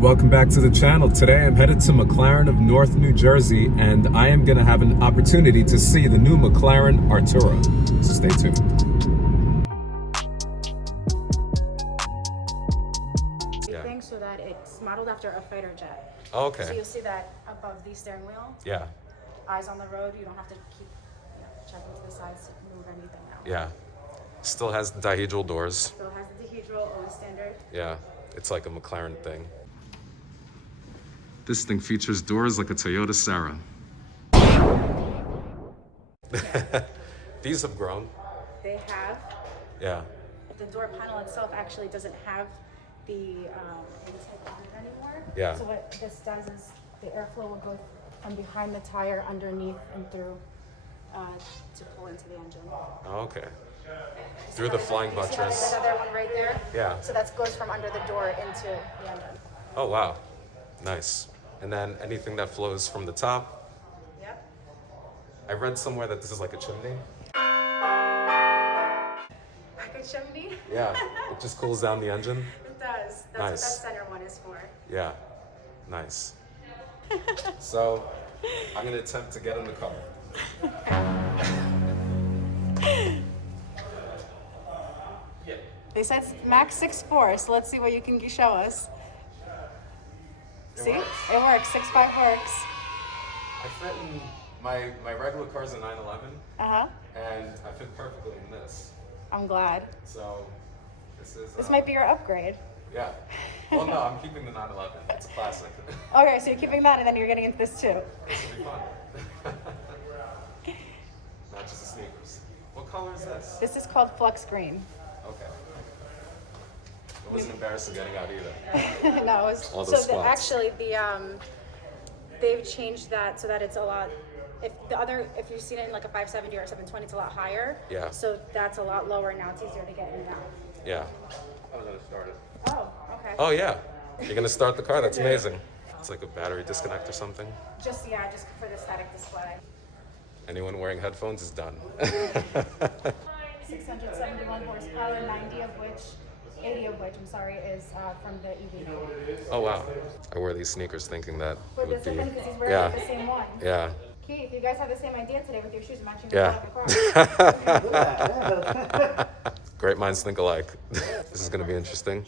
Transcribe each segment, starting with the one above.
Welcome back to the channel. Today I'm headed to McLaren of North New Jersey, and I am going to have an opportunity to see the new McLaren Artura. So stay tuned. So that it's modeled after a fighter jet. Oh, okay. So you'll see that above the steering wheel. Yeah. Eyes on the road. You don't have to keep checking to the sides to move anything now. Yeah. Still has the dihedral doors. Still has the dihedral, always standard. Yeah. It's like a McLaren thing. This thing features doors like a Toyota Sarah. Yeah. These have grown. They have. Yeah. The door panel itself actually doesn't have the intake on it anymore. Yeah. So what this does is the airflow will go from behind the tire, underneath, and through to pull into the engine. Oh, okay. Through the flying buttress. Another one right there. Yeah. So that goes from under the door into the engine. Oh, wow. Nice. And then anything that flows from the top. Yep. I read somewhere that this is like a chimney. Like a chimney? Yeah. It just cools down the engine. It does. That's Nice. what that center one is for. Yeah. Nice. So, I'm going to attempt to get in the car. They said max 6'4", so let's see what you can show us. See? It works. 6'5" works. I fit in my regular car's a 911, Uh-huh. and I fit perfectly in this. I'm glad. So, this is... This might be your upgrade. Yeah. Well, no, I'm keeping the 911. It's a classic. Okay, so you're keeping that, and then you're getting into this too. This will be fun. Matches the sneakers. What color is this? This is called Flux Green. Okay. It wasn't embarrassing getting out either. No, it was, All those spots. actually they've changed that so that it's a lot. If you've seen it in like a 570 or a 720, it's a lot higher. Yeah. So that's a lot lower now. It's easier to get in and out. Yeah. I was gonna start it. Oh, okay. Oh yeah. You're gonna start the car? That's amazing. It's like a battery disconnect or something. Just for the static display. Anyone wearing headphones is done. 671 horsepower, 80 of which is from the EV. Oh wow. I wear these sneakers thinking that But it would that's be. different because he's wearing the same one. Yeah. Keith, you guys have the same idea today with your shoes matching Yeah. the car. Great minds think alike. This is gonna be interesting.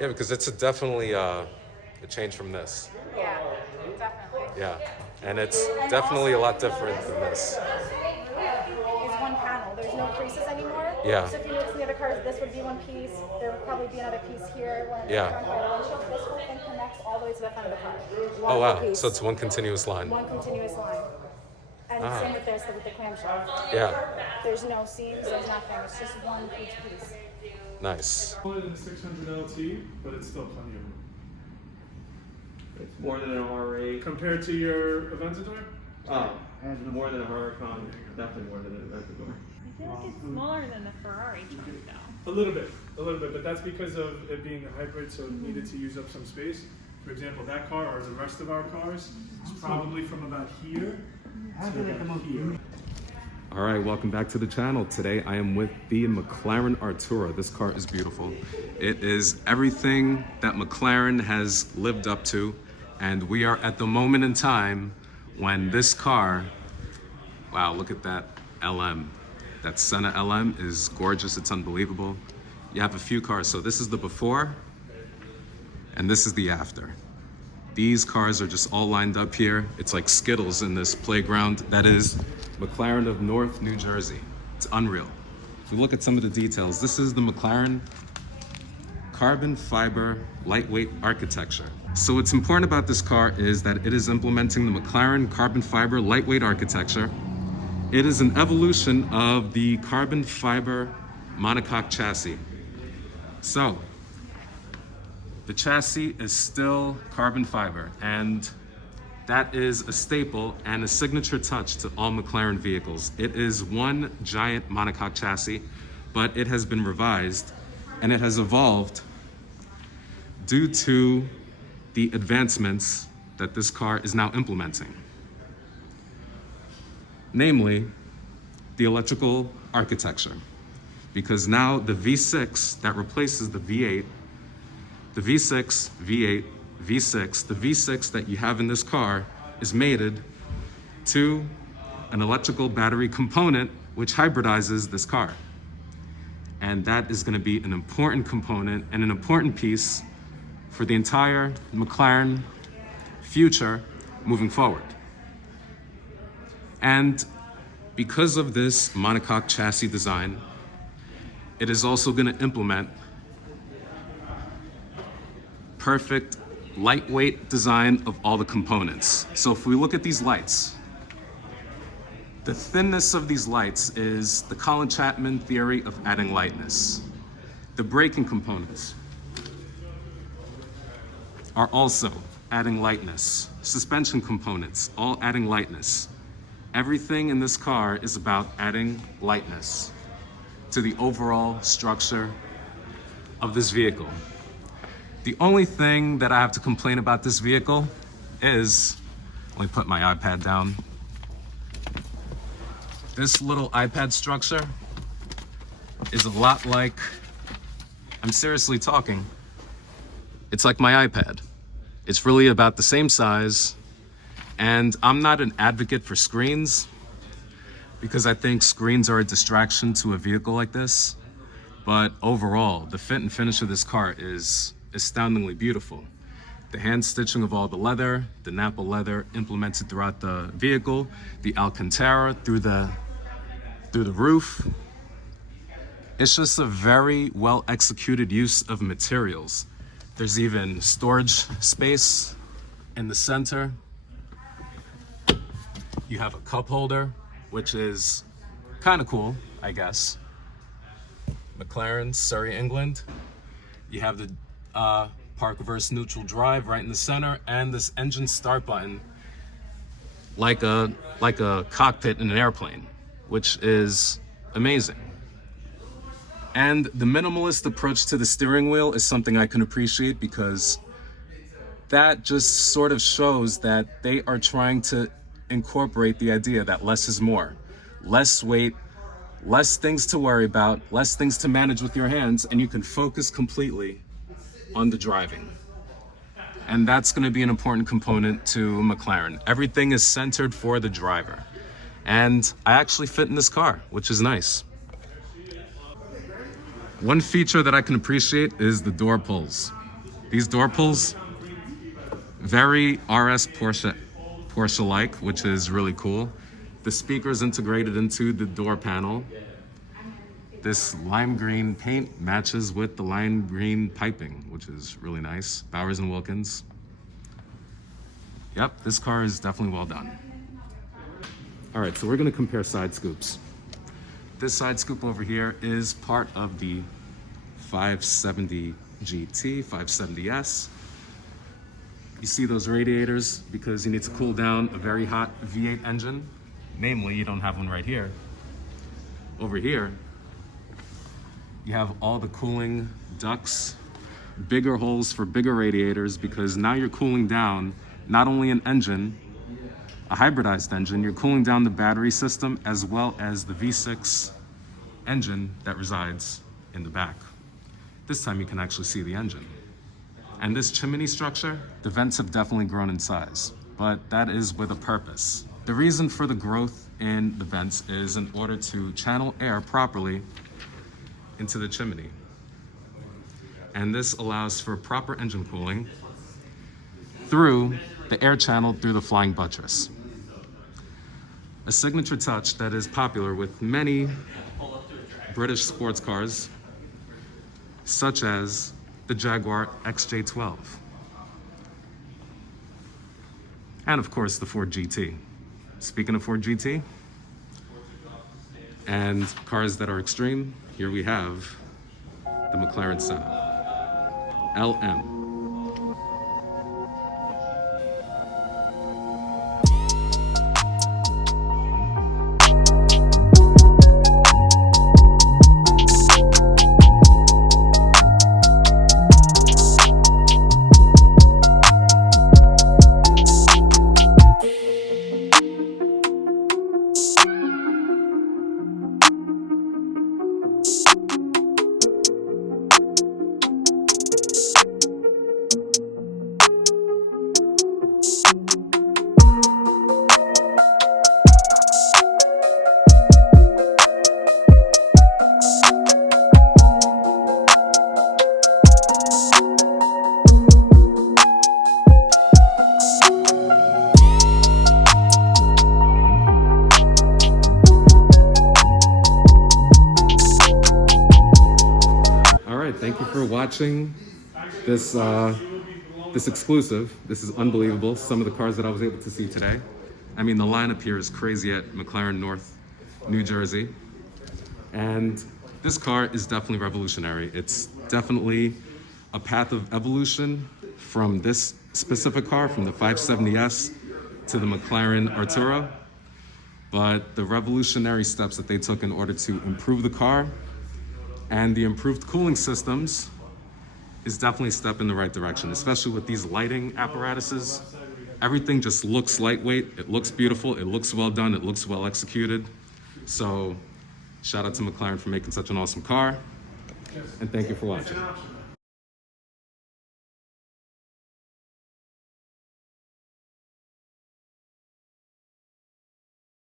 Yeah, because it's definitely a change from this. Yeah, definitely. Yeah, and it's definitely a lot different than this. It's one panel. There's no creases anymore. Yeah. So if you notice in the other cars, this would be one piece. There would probably be another piece here. Yeah. This whole thing connects all the way to the front of the car. Oh wow, piece. so it's one continuous line. One continuous line. And same with this, with the clamshell. Yeah. There's no seams, there's nothing. It's just one huge piece. Nice. Smaller than the 600 LT, but it's still plenty of room. It's more than an R8. Compared to your Aventador? More than a Huracan, definitely more than an Aventador. I feel like it's smaller than the Ferrari trunk though. A little bit, but that's because of it being a hybrid, so it needed to use up some space. For example, that car, or the rest of our cars, is probably from about here to about here. All right, welcome back to the channel. Today I am with the McLaren Artura. This car is beautiful. It is everything that McLaren has lived up to, and we are at the moment in time when this car, wow, look at that LM. That Senna LM is gorgeous, it's unbelievable. You have a few cars, so this is the before, and this is the after. These cars are just all lined up here. It's like Skittles in this playground. That is McLaren of North New Jersey. It's unreal. If we look at some of the details, this is the McLaren carbon fiber lightweight architecture. So what's important about this car is that it is implementing the McLaren carbon fiber lightweight architecture. It is an evolution of the carbon fiber monocoque chassis. So the chassis is still carbon fiber, and that is a staple and a signature touch to all McLaren vehicles. It is one giant monocoque chassis, but it has been revised and it has evolved due to the advancements that this car is now implementing. Namely, the electrical architecture. Because now the V6 that replaces the V8, the V6, V8, V6, the V6 that you have in this car is mated to an electrical battery component which hybridizes this car. And that is going to be an important component and an important piece for the entire McLaren future moving forward. And because of this monocoque chassis design, it is also going to implement perfect lightweight design of all the components. So if we look at these lights, the thinness of these lights is the Colin Chapman theory of adding lightness. The braking components are also adding lightness. Suspension components, all adding lightness. Everything in this car is about adding lightness to the overall structure of this vehicle. The only thing that I have to complain about this vehicle is, let me put my iPad down. This little iPad structure is a lot like, I'm seriously talking, it's like my iPad. It's really about the same size, and I'm not an advocate for screens because I think screens are a distraction to a vehicle like this. But overall, the fit and finish of this car is astoundingly beautiful. The hand stitching of all the leather, the Napa leather implemented throughout the vehicle, the Alcantara through the roof. It's just a very well executed use of materials. There's even storage space in the center. You have a cup holder, which is kind of cool, I guess. McLaren, Surrey, England. You have the park reverse neutral drive right in the center, and this engine start button like a cockpit in an airplane, which is amazing. And the minimalist approach to the steering wheel is something I can appreciate because that just sort of shows that they are trying to incorporate the idea that less is more. Less weight, less things to worry about, less things to manage with your hands, and you can focus completely on the driving. And that's going to be an important component to McLaren. Everything is centered for the driver. And I actually fit in this car, which is nice. One feature that I can appreciate is the door pulls. These door pulls, very RS Porsche-like, which is really cool. The speakers integrated into the door panel. This lime green paint matches with the lime green piping, which is really nice. Bowers & Wilkins. Yep, this car is definitely well done. All right, so we're gonna compare side scoops. This side scoop over here is part of the 570 GT, 570S. You see those radiators because you need to cool down a very hot V8 engine. Namely, you don't have one right here. Over here, you have all the cooling ducts, bigger holes for bigger radiators because now you're cooling down not only an engine, a hybridized engine, you're cooling down the battery system as well as the V6 engine that resides in the back. This time you can actually see the engine. And this chimney structure, the vents have definitely grown in size, but that is with a purpose. The reason for the growth in the vents is in order to channel air properly into the chimney. And this allows for proper engine cooling through the air channel through the flying buttress. A signature touch that is popular with many British sports cars, such as the Jaguar XJ12. And of course, the Ford GT. Speaking of Ford GT and cars that are extreme, here we have the McLaren Senna LM. Thank you for watching this this exclusive. This is unbelievable. Some of the cars that I was able to see today. I mean, the lineup here is crazy at McLaren North New Jersey. And this car is definitely revolutionary. It's definitely a path of evolution from this specific car, from the 570S to the McLaren Artura. But the revolutionary steps that they took in order to improve the car and the improved cooling systems is definitely a step in the right direction, especially with these lighting apparatuses. Everything just looks lightweight, it looks beautiful, it looks well done, it looks well executed. So shout out to McLaren for making such an awesome car, and thank you for watching.